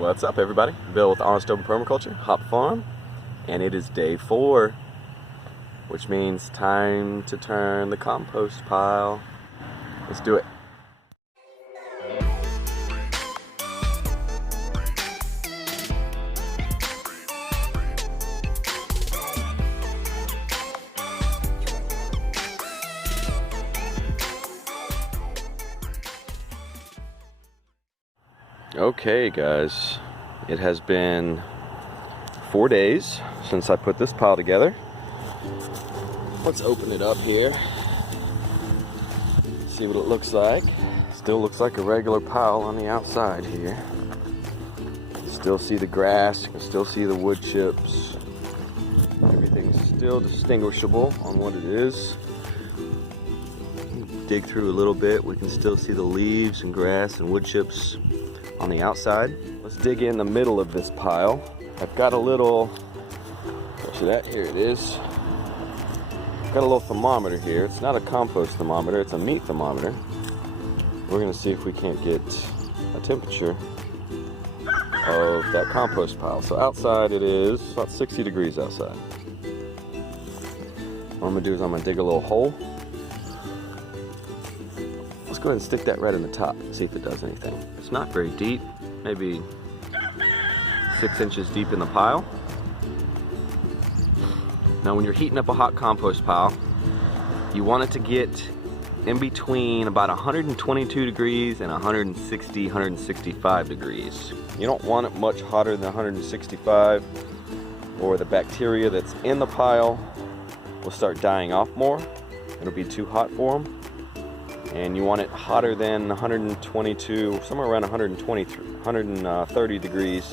What's up, everybody? Bill with Honest Open Permaculture, Hop Farm, and it is day 4, which means time to turn the compost pile. Let's do it. Okay guys, it has been 4 days since I put this pile together. Let's open it up here, see what it looks like. Still looks like a regular pile on the outside here. You can still see the grass, you can still see the wood chips. Everything's still distinguishable on what it is. Dig through a little bit, we can still see the leaves and grass and wood chips on the outside. Let's dig in the middle of this pile. I've got a little, see that? Here it is. I've got a little thermometer here. It's not a compost thermometer, it's a meat thermometer. We're gonna see if we can't get a temperature of that compost pile. So outside it is about 60 degrees outside. What I'm gonna do is I'm gonna dig a little hole. Let's go ahead and stick that right in the top and see if it does anything. It's not very deep, maybe 6 inches deep in the pile. Now when you're heating up a hot compost pile, you want it to get in between about 122 degrees and 160, 165 degrees. You don't want it much hotter than 165, or the bacteria that's in the pile will start dying off more. It'll be too hot for them. And you want it hotter than 122, somewhere around 130 degrees.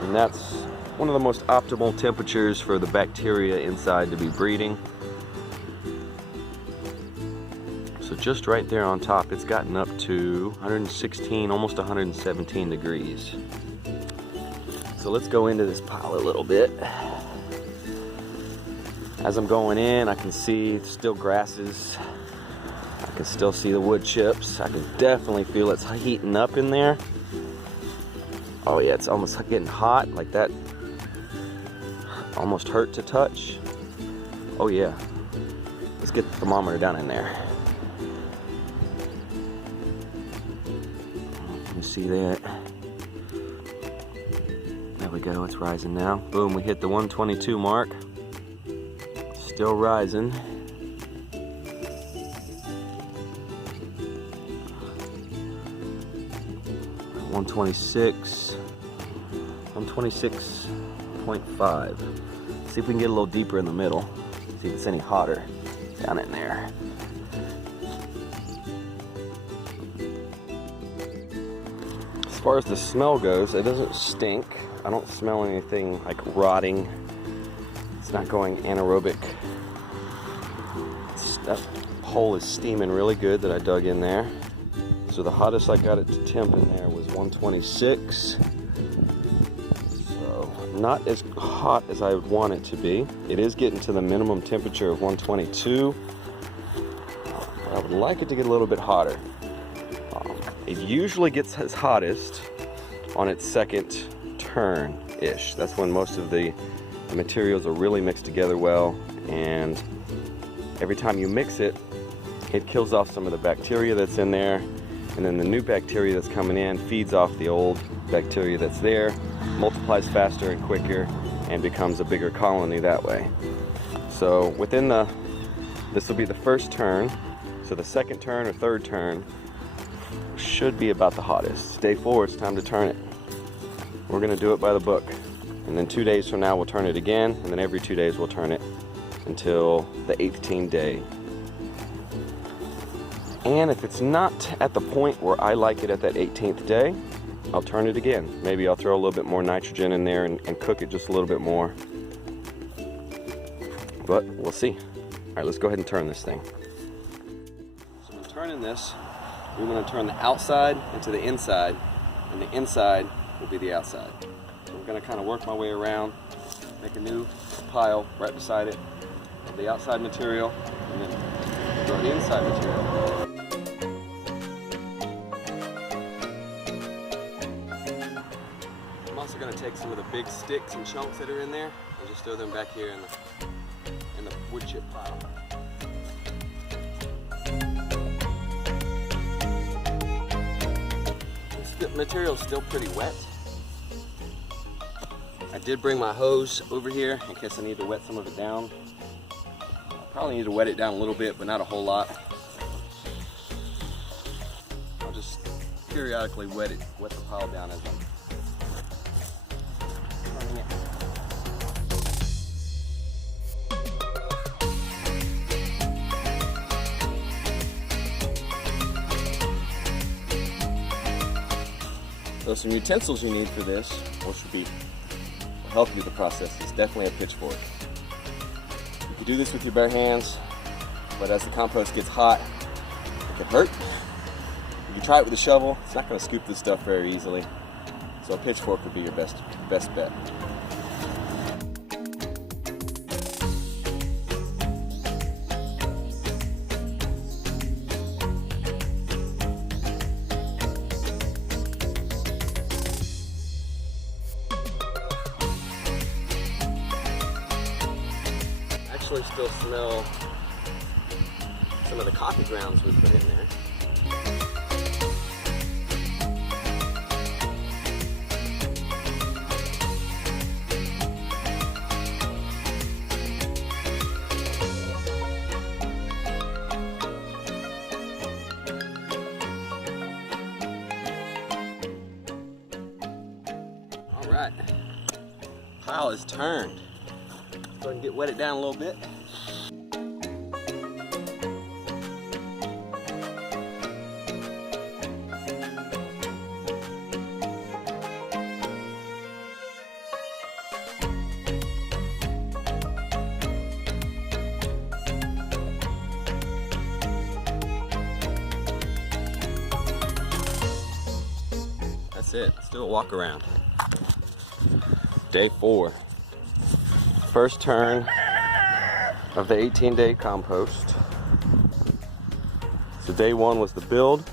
And that's one of the most optimal temperatures for the bacteria inside to be breeding. So just right there on top, it's gotten up to 116, almost 117 degrees. So let's go into this pile a little bit. As I'm going in, I can see still grasses. I can still see the wood chips. I can definitely feel it's heating up in there. Oh yeah, it's almost getting hot, like that. Almost hurt to touch. Oh yeah. Let's get the thermometer down in there. You see that? There we go, it's rising now. Boom, we hit the 122 mark. Still rising. 126, 126.5. See if we can get a little deeper in the middle. See if it's any hotter down in there. As far as the smell goes, it doesn't stink. I don't smell anything like rotting. It's not going anaerobic. That hole is steaming really good that I dug in there. So the hottest I got it to temp in there was 126. So not as hot as I would want it to be. It is getting to the minimum temperature of 122. I would like it to get a little bit hotter. It usually gets its hottest on its second turn-ish. That's when most of the materials are really mixed together well, and every time you mix it, it kills off some of the bacteria that's in there. And then the new bacteria that's coming in feeds off the old bacteria that's there, multiplies faster and quicker, and becomes a bigger colony that way. So within this will be the first turn, so the second turn or third turn should be about the hottest. Day 4, it's time to turn it. We're gonna do it by the book. And then 2 days from now we'll turn it again, and then every 2 days we'll turn it until the 18th day. And if it's not at the point where I like it at that 18th day, I'll turn it again. Maybe I'll throw a little bit more nitrogen in there and cook it just a little bit more. But we'll see. All right, let's go ahead and turn this thing. So when turning this, we want to turn the outside into the inside, and the inside will be the outside. So I'm going to kind of work my way around, make a new pile right beside it, the outside material, and then throw the inside material. also going to take some of the big sticks and chunks that are in there and just throw them back here in the wood chip pile. This material is still pretty wet. I did bring my hose over here in case I need to wet some of it down. I probably need to wet it down a little bit, but not a whole lot. I'll just periodically wet the pile down as I'm running it. So some utensils you need for this, which will help you with the process, is definitely a pitchfork. You can do this with your bare hands, but as the compost gets hot, it can hurt. If you try it with a shovel, it's not going to scoop this stuff very easily. So a pitchfork would be your best bet. Actually still smell some of the coffee grounds we put in there. All right, pile is turned. Go ahead and get wetted down a little bit. That's it. Let's do a walk around. Day 4. First turn of the 18-day compost. So day 1 was the build.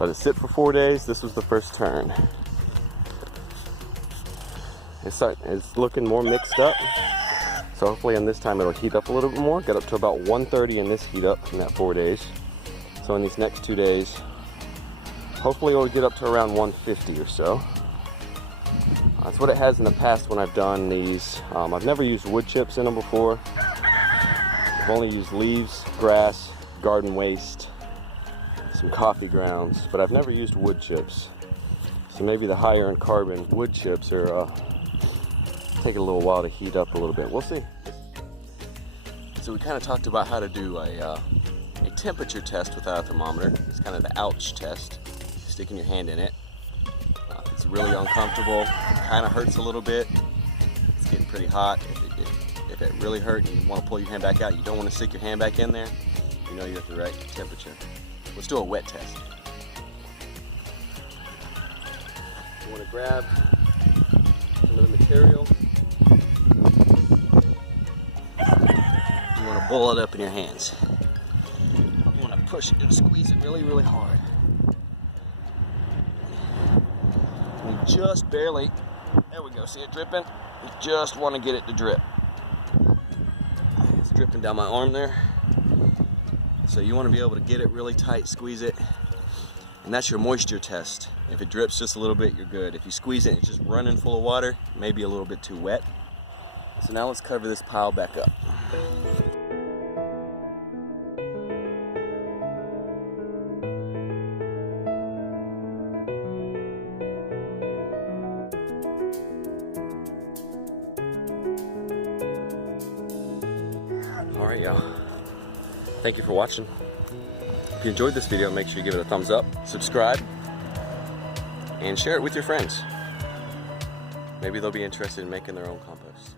Let it sit for 4 days. This was the first turn. It's looking more mixed up. So hopefully in this time it'll heat up a little bit more. Get up to about 130 in this heat up in that 4 days. So in these next 2 days, hopefully it'll get up to around 150 or so. That's what it has in the past when I've done these. I've never used wood chips in them before. I've only used leaves, grass, garden waste, some coffee grounds, but I've never used wood chips. So maybe the higher in carbon wood chips are take a little while to heat up a little bit. We'll see. So we kind of talked about how to do a temperature test without a thermometer. It's kind of the ouch test. Sticking your hand in it. It's really uncomfortable, kind of hurts a little bit. It's getting pretty hot. If it really hurts and you want to pull your hand back out, you don't want to stick your hand back in there, you know you're at the right temperature. Let's do a wet test. You want to grab some of the material. You want to ball it up in your hands. You want to push it and squeeze it really, really hard. Just barely, there we go, see it dripping? You just want to get it to drip. It's dripping down my arm there. So you want to be able to get it really tight, squeeze it, and that's your moisture test. If it drips just a little bit, you're good. If you squeeze it and it's just running full of water, maybe a little bit too wet. So now let's cover this pile back up. Alright y'all, thank you for watching. If you enjoyed this video, make sure you give it a thumbs up, subscribe, and share it with your friends. Maybe they'll be interested in making their own compost.